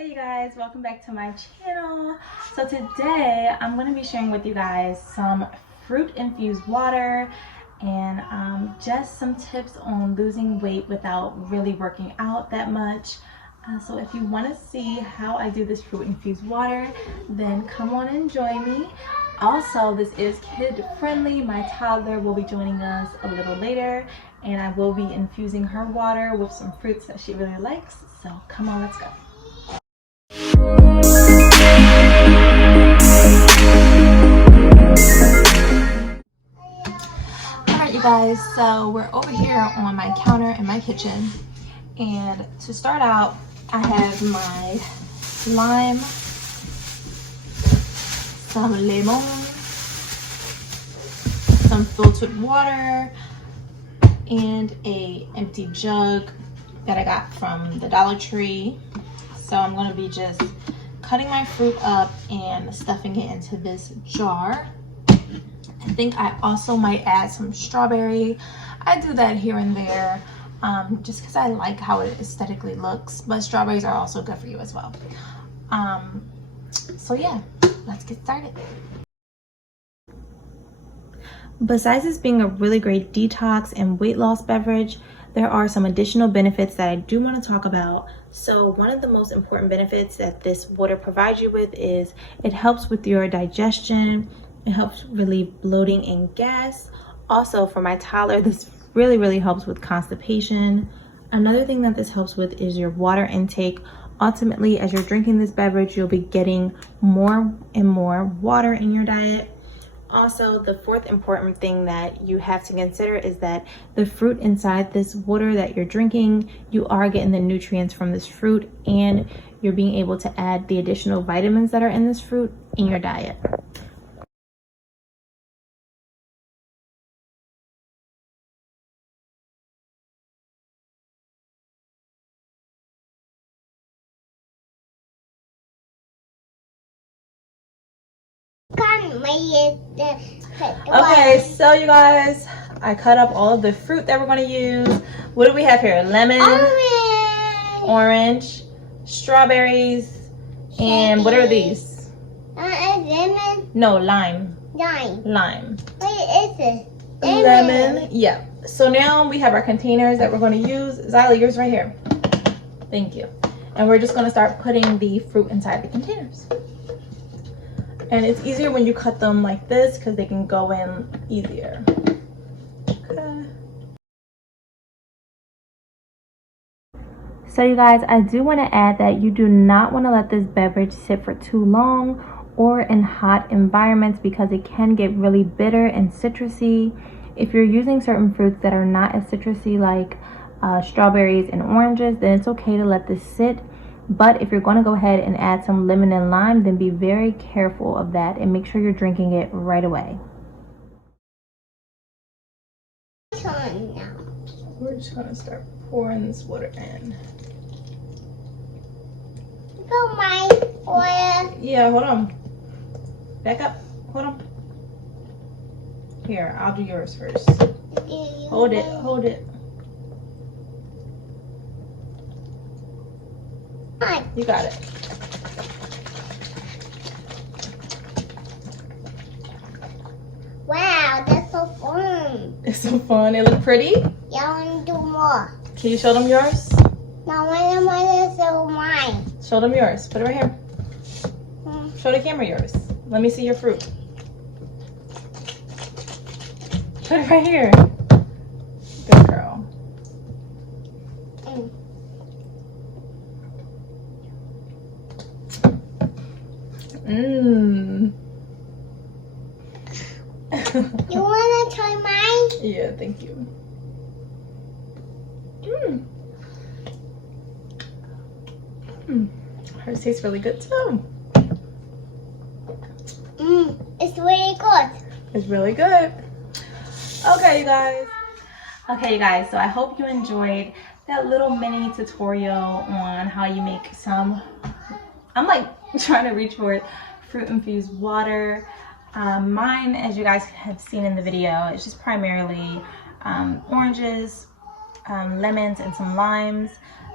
Hey you guys, welcome back to my channel. So today I'm going to be sharing with you guys some fruit infused water and just some tips on losing weight without really working out that much. So if you want to see how I do this fruit infused water, then come on and join me. Also, this is kid friendly. My toddler will be joining us a little later, and I will be infusing her water with some fruits that she really likes. So come on, let's go. Alright you guys, so we're over here on my counter in my kitchen, and to start out I have my lime, some lemon, some filtered water, and a empty jug that I got from the Dollar Tree. So I'm going to be just cutting my fruit up and stuffing it into this jar. I think I also might add some strawberry. I do that here and there just because I like how it aesthetically looks, but strawberries are also good for you as well. So yeah, let's get started. Besides this being a really great detox and weight loss beverage, there are some additional benefits that I do want to talk about. So one of the most important benefits that this water provides you with is it helps with your digestion. It helps relieve bloating and gas. Also, for my toddler, this really helps with constipation. Another thing that this helps with is your water intake. Ultimately, as you're drinking this beverage, you'll be getting more and more water in your diet. Also, the fourth important thing that you have to consider is that the fruit inside this water that you're drinking, you are getting the nutrients from this fruit, and you're being able to add the additional vitamins that are in this fruit in your diet. Okay, so you guys, I cut up all of the fruit that we're going to use. What do we have here? Lemon, orange, strawberries, and what are these? Lemon? No, lime. Lime. What is it? Lemon, yeah. So now we have our containers that we're going to use. Zyla, yours right here. Thank you. And we're just going to start putting the fruit inside the containers. And it's easier when you cut them like this because they can go in easier. Okay. So you guys, I do want to add that you do not want to let this beverage sit for too long or in hot environments because it can get really bitter and citrusy. If you're using certain fruits that are not as citrusy like strawberries and oranges, then it's okay to let this sit. But if you're going to go ahead and add some lemon and lime, then be very careful of that and make sure you're drinking it right away. We're just going to start pouring this water in. Go my water. Yeah, hold on. Back up. Hold on. Here, I'll do yours first. Hold it. Hold it. You got it. Wow, that's so fun. It's so fun. It look pretty? Yeah, I want to do more. Can you show them yours? No, I want to show mine. Show them yours. Put it right here. Show the camera yours. Let me see your fruit. Put it right here. Good girl. Mmm. You want to try mine? Yeah, thank you. Hers tastes really good too. It's really good. It's really good. Okay, you guys. Okay, you guys. So I hope you enjoyed that little mini tutorial on how you make some. I'm like trying to reach for it. Fruit infused water. Mine, as you guys have seen in the video, it's just primarily oranges, lemons, and some limes.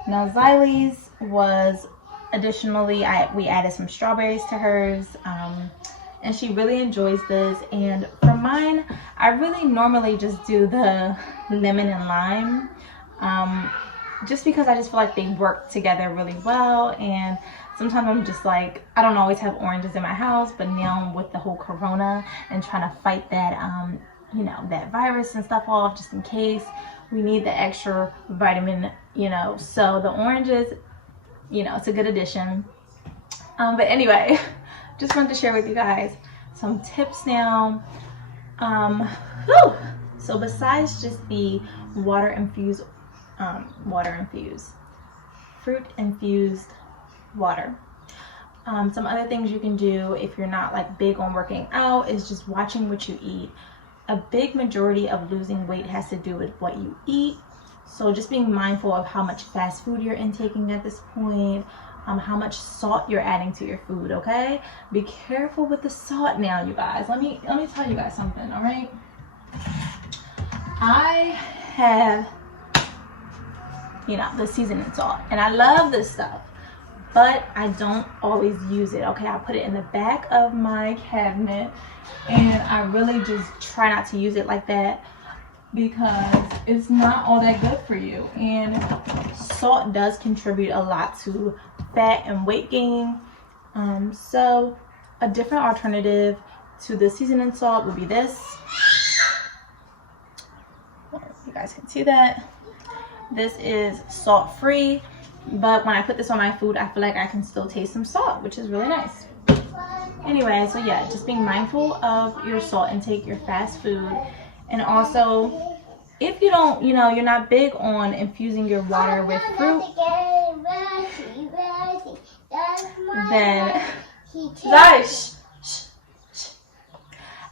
Now Xylie's was Additionally, we added some strawberries to hers, and she really enjoys this. And for mine, I really normally just do the lemon and lime, just because I just feel like they work together really well. And sometimes I'm just like, I don't always have oranges in my house, but now with the whole corona and trying to fight that you know, that virus and stuff off, just in case, we need the extra vitamin, you know. So the oranges, you know, it's a good addition. But anyway, just wanted to share with you guys some tips now. So besides just the fruit infused water, some other things you can do if you're not like big on working out is just watching what you eat. A big majority of losing weight has to do with what you eat. So just being mindful of how much fast food you're intaking at this point, how much salt you're adding to your food, okay? Be careful with the salt now, you guys. Let me tell you guys something, all right? I have, you know, the seasoning salt, and I love this stuff, but I don't always use it, okay? I put it in the back of my cabinet, and I really just try not to use it like that because it's not all that good for you. And salt does contribute a lot to fat and weight gain. So a different alternative to the seasoning salt would be this. You guys can see that. This is salt free, but when I put this on my food, I feel like I can still taste some salt, which is really nice. Anyway, so yeah, just being mindful of your salt intake, your fast food. And also, if you don't, you know, you're not big on infusing your water with fruit,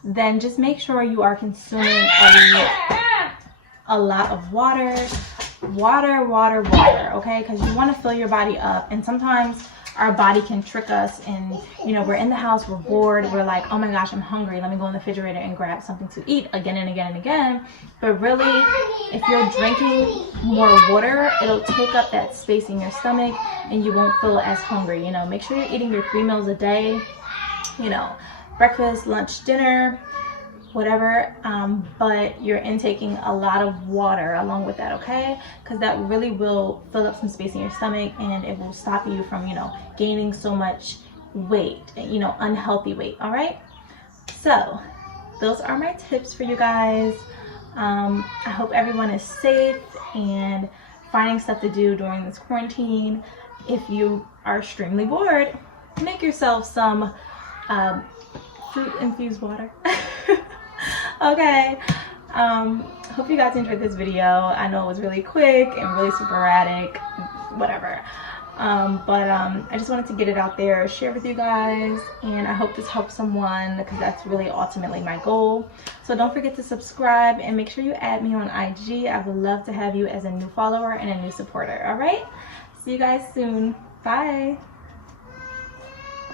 then just make sure you are consuming a lot of water, okay? Because you want to fill your body up. And sometimes our body can trick us, and you know, we're in the house, we're bored, we're like, oh my gosh, I'm hungry, let me go in the refrigerator and grab something to eat again and again and again. But really, if you're drinking more water, it'll take up that space in your stomach and you won't feel as hungry. You know, make sure you're eating your 3 meals a day, you know, breakfast, lunch, dinner, whatever, but you're intaking a lot of water along with that, okay? Because that really will fill up some space in your stomach, and it will stop you from, you know, gaining so much weight, you know, unhealthy weight. All right, so those are my tips for you guys. I hope everyone is safe and finding stuff to do during this quarantine. If you are extremely bored, make yourself some fruit infused water. Okay, hope you guys enjoyed this video. I know it was really quick and really sporadic, whatever, but I just wanted to get it out there, share with you guys, and I hope this helps someone, because that's really ultimately my goal. So don't forget to subscribe and make sure you add me on IG. I would love to have you as a new follower and a new supporter. All right, see you guys soon. Bye.